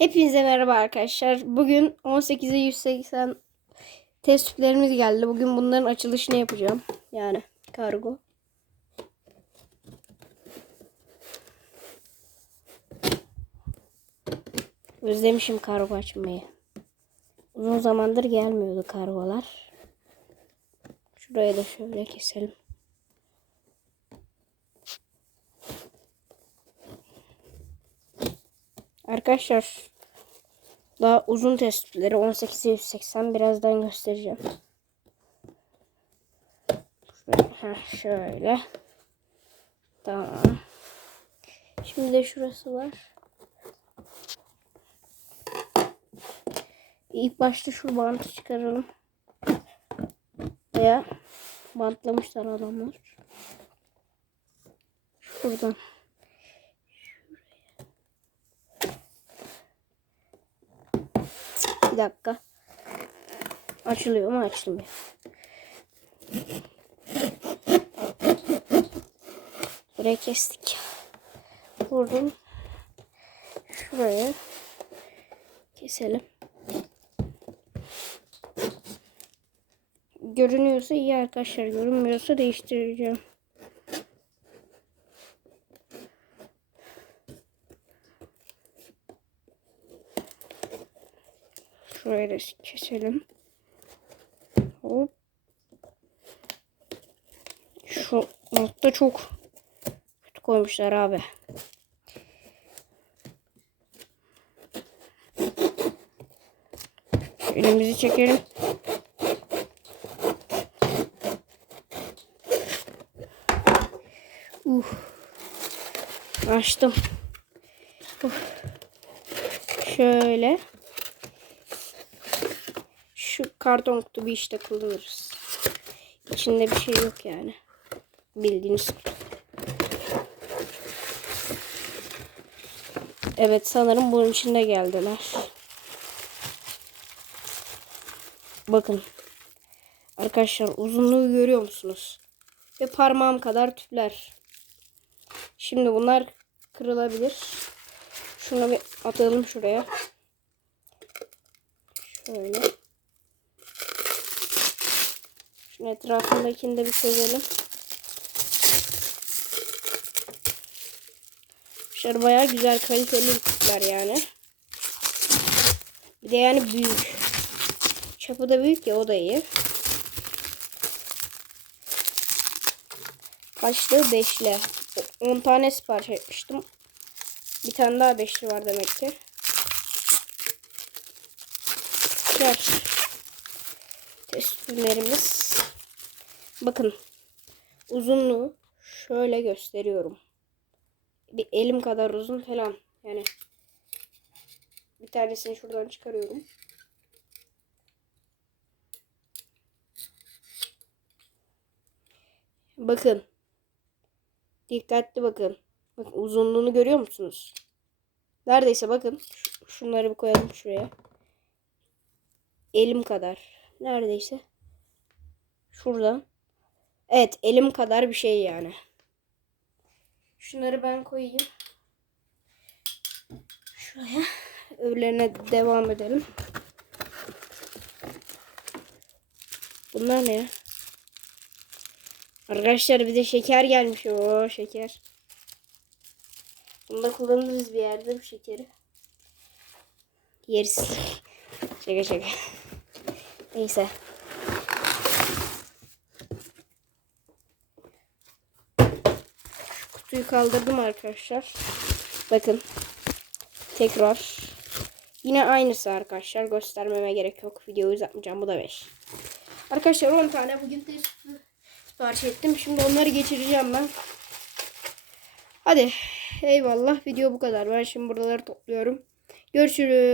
Hepinize merhaba arkadaşlar. Bugün 18'e 180 test tüplerimiz geldi. Bugün bunların açılışını yapacağım. Yani kargo. Özlemişim kargo açmayı. Uzun zamandır gelmiyordu kargolar. Şuraya da şöyle keselim. Arkadaşlar daha uzun testleri 18'e 180 birazdan göstereceğim. Heh, şöyle. Tamam. Şimdi de şurası var. İlk başta şu bantı çıkaralım. Veya bantlamışlar adamlar. Şuradan. Bir dakika. Açılıyor mu? Açılmıyor. Burayı kestik. Buradan şuraya keselim. Görünüyorsa iyi arkadaşlar. Görünmüyorsa değiştireceğim. Şurayı da keselim. Hop. Şu nokta çok kötü koymuşlar abi. Elimizi çekelim. Uh. Açtım. Uh. Şöyle şu karton kutu bir işte kullanırız. İçinde bir şey yok yani. Bildiğiniz kutu. Evet sanırım bunun içinde geldiler. Bakın. Arkadaşlar uzunluğu görüyor musunuz? Ve parmağım kadar tüpler. Şimdi bunlar kırılabilir. Şunu bir atalım şuraya. Şöyle. Şimdi etrafındakini de bir çözelim. Şunlar bayağı güzel kaliteli kutular yani. Bir de yani büyük. Çapı da büyük ya o da iyi. Kaçtı? Beşli. 10 tane sipariş etmiştim. Bir tane daha beşli var demek ki. Gel. Test ürünlerimiz. Bakın. Uzunluğu şöyle gösteriyorum. Bir elim kadar uzun falan. Yani bir tanesini şuradan çıkarıyorum. Bakın. Dikkatli bakın. Bakın uzunluğunu görüyor musunuz? Neredeyse bakın. Şunları bir koyalım şuraya. Elim kadar. Neredeyse. Şuradan. Evet elim kadar bir şey yani. Şunları ben koyayım. Şuraya. Öbürlerine devam edelim. Bunlar ne ya? Arkadaşlar bir de şeker gelmiş. o şeker. Bunu da kullanırız bir yerde bu şekeri. Yeriz. Şaka şaka. Neyse. Kutuyu kaldırdım arkadaşlar. Bakın. Tekrar. Yine aynısı arkadaşlar. Göstermeme gerek yok. Videoyu uzatmayacağım. Bu da 5. Arkadaşlar 10 tane bugün test sipariş ettim. Şimdi onları geçireceğim ben. Hadi. Eyvallah. Video bu kadar. Ben şimdi buraları topluyorum. Görüşürüz.